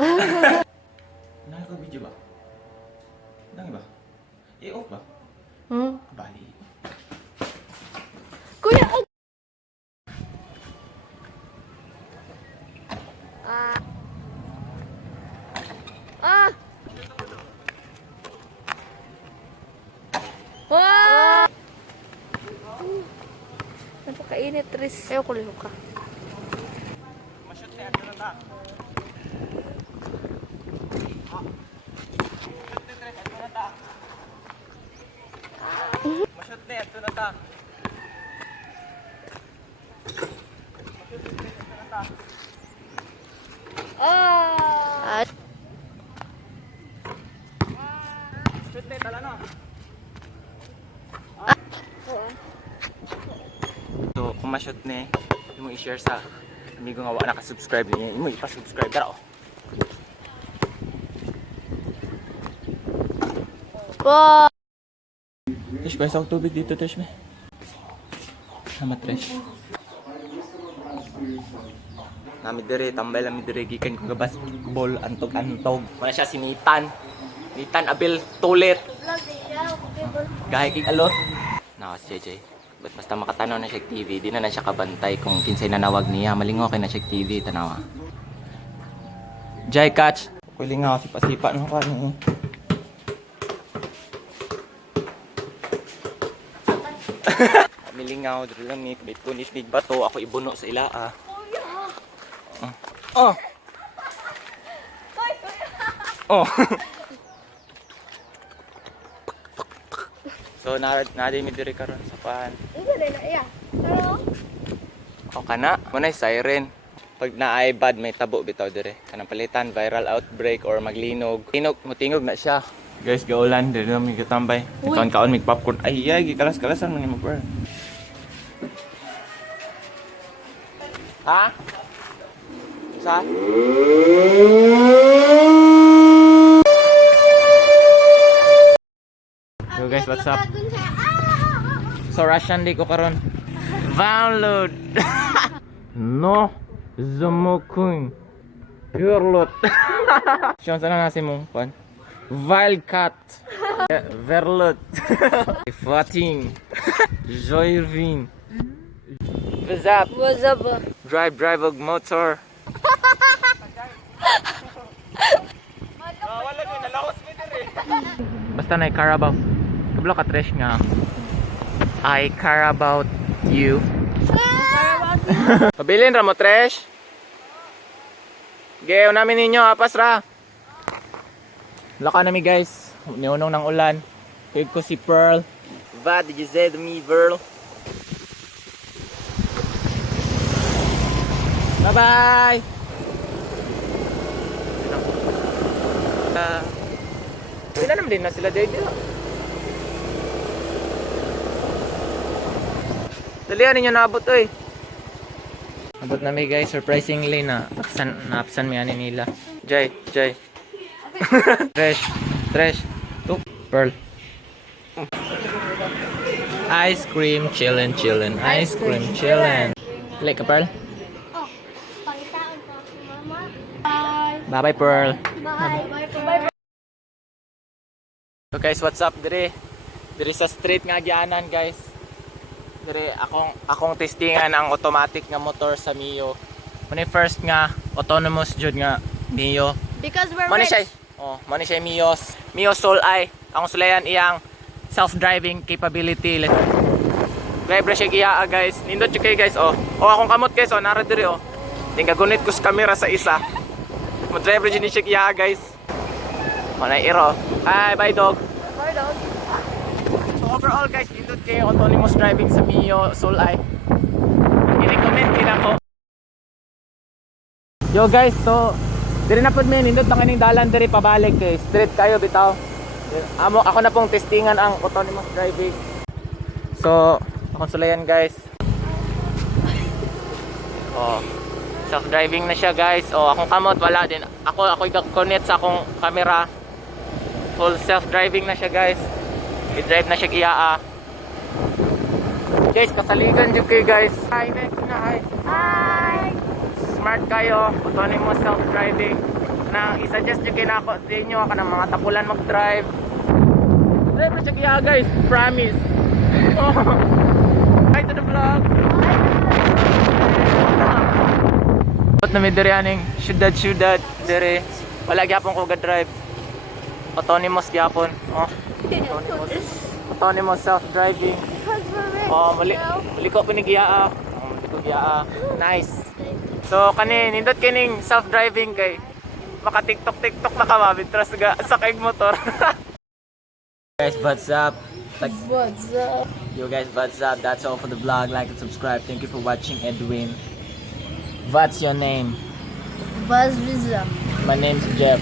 Nahal ko video ba? Nangi ba? I-off ba? Bali. Kuya, wow! Napakainit, Tris. Ayaw ko liho ka. Masyot na ito na ta. Masyot na ito na ta. Ah! Masyot na tala no. So, kung masyot na yung mo i-share sa amigo nga wala naka-subscribe niya, yung mo ipa-subscribe dara oh. Wow! Tish, kuha sa tubig dito, Tish, me. Salamat, Tish. Nami dire, tambay lang mi dire, gikan ko ka basketball, antog-antog. Wala siya si Nathan. Nathan Abel Tolet. Gaya kig alo. Nakas JJ. But basta makatanaw na siya TV, di na siya kabantay kung kinsay nanawag niya. Malingo kay na siya TV, tanawa. Jai catch. Kuling nga, sipa-sipa no ka ni. Milingaw, dito lang ni, bait ko nisnig bato, ako ibuno sa ila ah. Oh. Oh. So nadi mi diri karon sa pan. O kana, manay siren. Pag naay bad may tabo bitaw dire. Kanang palitan viral outbreak or maglinog. Mutingog na siya. Guys, gaulan diri na mi katambay. Kaon-kaon mig popcorn. Ay, kalas-kalasan man ni mo bro. Ha? Sa? So guys, what's up? So Russian di ko karon. Download. No. Zamokun. Purelot. Siyon sana nasi mong pan. Wildcat. Verlot. Fating. Joyrvin. What's up? What's up? Drive og motor. Basta na Carabao. Kablo ka trash nga. I care about you. Pabilin ra mo trash. Geo namin ninyo apas ra. Laka nami guys. Niunong ng ulan. Kaya ko si Pearl. Vad did you say to me, Pearl? Bye-bye! Sila naman din na sila dito. Dalihan ninyo naabot oy. Abot na may guys, surprisingly na naapsan may ani nila. Jay. Trash. Tuk, Pearl. Ice cream chillin'. Ice cream chillin'. Like ka Pearl? Bye-bye, Pearl. Bye. So guys, what's up? Dire sa street nga gianan, guys. Dire akong testingan ang automatic nga motor sa Mio. Muna first nga autonomous jud nga Mio. Because we're Muna rich. Muna siya Mio Soul I. Ang sulayan iyang self-driving capability. Driver siya giya, guys. Nindot siya kayo, guys. Akong kamot, guys. Nara dire, Tingga gunit ko sa camera sa isa. Mag-driver dyan siya kiya guys. Manay iro. Hi, bye dog. Bye dog. So overall guys, dito kayo autonomous driving sa Mio Soul I. I-recommend din ako. Yo guys, so diri na pud mi nindot na kaning dalan diri pabalik kay straight kayo bitaw. Ako na pong testingan ang autonomous driving. So, akong sulayan guys. Self-driving na siya guys. Akong kamot wala din. Ako i-connect sa akong camera. Full self-driving na siya guys. I-drive na siya giyaa. Guys, kasaligan din kayo guys. Hi. Hi. Smart kayo. Autonomous self-driving. na i-suggest nyo kinako sa inyo ka ng mga tapulan mag-drive. Drive na siya guys, promise. Oh. Hi to the vlog. Ba't na may diri aning syudad diri. Wala gyapon ko ga-drive. Autonomous gyapon. Oh. Autonomous self-driving. Oh, muli ko pinigiyaa. Muli ko giyaa. Nice. So kani nindot kining self-driving kay maka TikTok na ka mabitras ga sa kaig motor. Guys, what's up? What's up? Yo guys, what's up? That's all for the vlog. Like and subscribe. Thank you for watching, Edwin. What's your name? Buzz Visa. My name's Jeff.